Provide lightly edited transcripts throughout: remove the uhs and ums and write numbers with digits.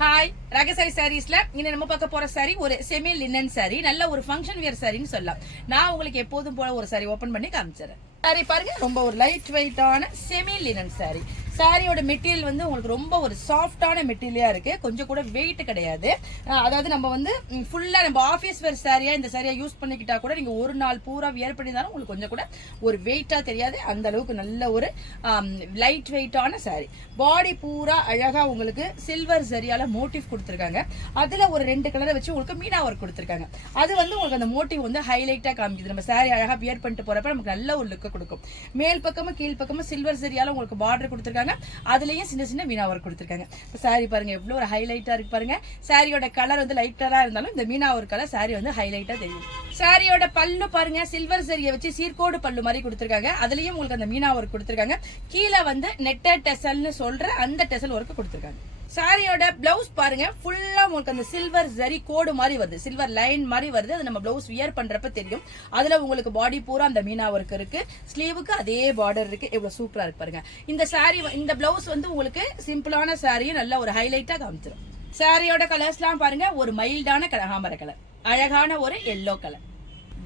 Hi ரகசாரி சாரீஸ்ல இன்னும் நம்ம பார்க்க போற சாரி ஒரு செமி லினன் சாரி, நல்ல ஒரு ஃபங்க்ஷன் வியர் சாரின்னு சொல்லலாம். நான் உங்களுக்கு எப்போதும் போல ஒரு சாரி ஓபன் பண்ணி காமிச்சிடுறேன். சாரி பாருங்க, ரொம்ப ஒரு லைட் வெயிட்டான செமி லினன் சாரி. சாரியோட மெட்டீரியல் வந்து உங்களுக்கு ரொம்ப ஒரு சாஃப்டான மெட்டீரியலா இருக்கு, கொஞ்சம் கூட வெயிட் கிடையாது. அதாவது நம்ம வந்து ஃபுல்லா நம்ம ஆஃபீஸ் வேர் சாரியா இந்த சாரியா யூஸ் பண்ணிக்கிட்டா கூட நீங்க ஒரு நாள் பூரா வியர் பண்ணியிருந்தாலும் உங்களுக்கு கொஞ்சம் கூட ஒரு வெயிட்டா தெரியாது. அந்த அளவுக்கு நல்ல ஒரு லைட் வெயிட்டான சாரி. பாடி பூரா அழகா உங்களுக்கு சில்வர் சரியால மோட்டிவ் கொடுத்துருக்காங்க. அதுல ஒரு 2 கலரை வச்சு உங்களுக்கு மீனா ஒர்க் கொடுத்துருக்காங்க. அது வந்து உங்களுக்கு அந்த மோட்டிவ் வந்து ஹைலைட்டா காமிக்குது. நம்ம சாரி அழகா வியர் பண்ணிட்டு போறப்ப நமக்கு நல்ல ஒரு லுக் கொடுக்கும். மேல் பக்கமும் கீழ் பக்கமும் சில்வர் சரியால உங்களுக்கு பார்டர் கொடுத்துருக்காங்க. அதுலயும் சின்ன சின்ன மீனா ஒர்க் கொடுத்துருக்காங்க. சாரி பாருங்க எவ்வளவு ஒரு ஹைலைட்டா இருக்கு பாருங்க. சாரியோட கலர் வந்து லைட்டரா இருந்தாலும் இந்த மீனா ஒர்க் கலர் சாரி வந்து ஹைலைட்டா தெரியும். சாரியோட பல்லு பாருங்க, சில்வர் சரியை வச்சு சீர்கோடு பல்லு மாதிரி கொடுத்துருக்காங்க. அதுலயும் உங்களுக்கு அந்த மீனா ஒர்க் கொடுத்துருக்காங்க. கீழே வந்து நெட்டட் டெசல்னு சொல்ற அந்த டெசல் ஒர்க் கொடுத்துருக்காங்க. சாரியோட பிளவுஸ் பாருங்க, ஃபுல்லா உங்களுக்கு அந்த சில்வர் ஜரி கோடு மாதிரி வருது, சில்வர் லைன் மாதிரி வருது. அது நம்ம பிளவுஸ் வியர் பண்றப்ப தெரியும். அதுல உங்களுக்கு பாடி பூரா அந்த மீனா ஒர்க் இருக்கு, ஸ்லீவுக்கு அதே பார்டர் இருக்கு. எவ்வளவு சூப்பரா இருக்கு பாருங்க. இந்த சாரி இந்த பிளவுஸ் வந்து உங்களுக்கு சிம்பிளான சாரியும் நல்ல ஒரு ஹைலைட்டா காமிச்சிடும். சாரியோட கலர்ஸ்லாம் பாருங்க, ஒரு மைல்டான கனகாம்பர கலர், அழகான ஒரு yellow colour,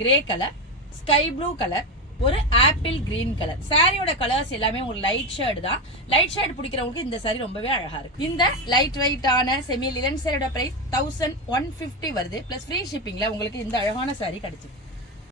grey colour, sky blue colour, ஒரு ஆப்பிள் கிரீன் கலர். சாரியோட கலர்ஸ் எல்லாமே ஒரு லைட் ஷேட் தான். லைட் ஷேட் பிடிக்கிறவங்களுக்கு இந்த சாரி ரொம்பவே அழகா இருக்கு. இந்த லைட் வெயிட்டான செமி லினன் சாரியோட பிரைஸ் 1150 வருது. பிளஸ் ஃப்ரீ ஷிப்பிங்ல உங்களுக்கு இந்த அழகான சாரி கிடைச்சிருக்கு.